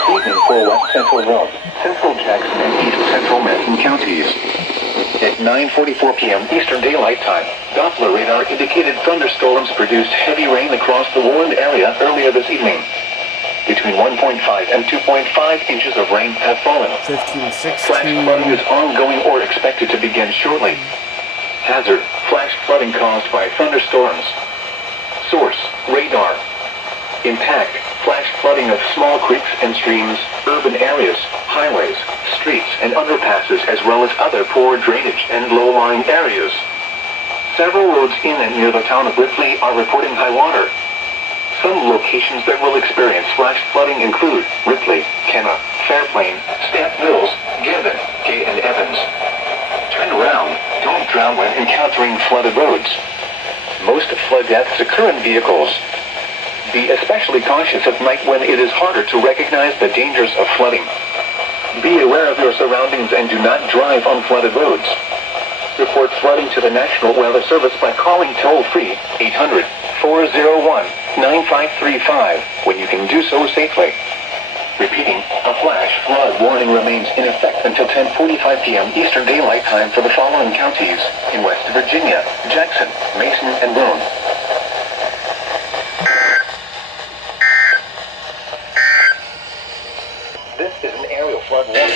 this evening for West Central Rome, Central Jackson, and East Central Madison counties. At 9:44 p.m. Eastern Daylight Time, Doppler radar indicated thunderstorms produced heavy rain across the warned area earlier this evening. Between 1.5 and 2.5 inches of rain have fallen. 15, 16. Flash flooding is ongoing or expected to begin shortly. Hazard: flash flooding caused by thunderstorms. Source: radar. Impact: flash flooding of small creeks and streams, urban areas, highways, streets, and underpasses, as well as other poor drainage and low-lying areas. Several roads in and near the town of Ripley are reporting high water. Some locations that will experience flash flooding include Ripley, Kenna, Fairplain, Stamp Mills, Gibbon, Gay, and Evans. Turn around. Don't drown when encountering flooded roads. Most flood deaths occur in vehicles. Be especially cautious at night when it is harder to recognize the dangers of flooding. Be aware of your surroundings and do not drive on flooded roads. Report flooding to the National Weather Service by calling toll-free 800-401-9535 when you can do so safely. Repeating, a flash flood warning remains in effect until 10:45 p.m. Eastern Daylight Time for the following counties in West Virginia: Jackson, Mason, and Boone. This is an aerial flood warning.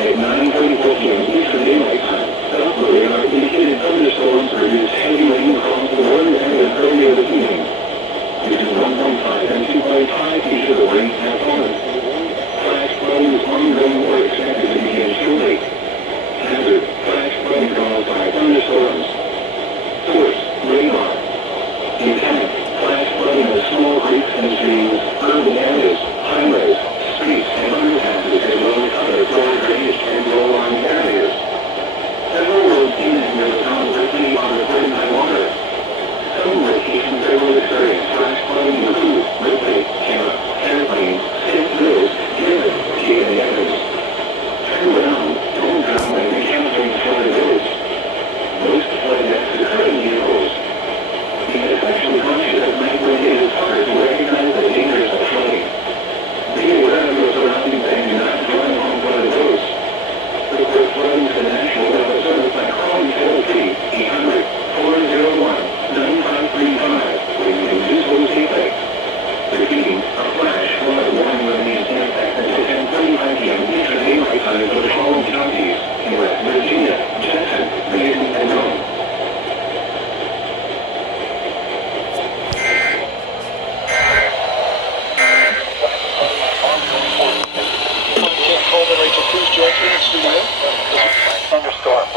At 9:34 p.m. Eastern Daylight Time, Doppler radar indicated thunderstorms produced heavy rain across the warned area earlier this evening. Between 1.5 and 2.5 inches of rain have fallen. Flash flooding is ongoing or expected to begin shortly. Hazard: flash flooding caused by thunderstorms. Source: radar. Impact: flash flooding of small creeks and streams, urban areas, highways, streets, and underpasses, as well as other poor drainage and low-lying areas. Several roads in and near the town of Ripley are reporting high water. Some locations that will experience flash flooding include Ripley, Kenna, Fairplain, Stamp Mills, Gibbon, Gay, and Evans. Turn around. Don't drown when encountering flooded roads. Most flood deaths occur in vehicles. Be especially cautious at night when it is harder to recognize the dangers of flooding. Be aware of your surroundings and do not drive on flooded roads. Report flooding to the National Weather Service by calling toll-free 800-401-9535 when you can do so safely. Repeating, a flash flood warning remains in effect until 10:35 p.m. Eastern Daylight Time for the following counties in West Virginia, Jackson, Mason, and Rome. Thunderstorms.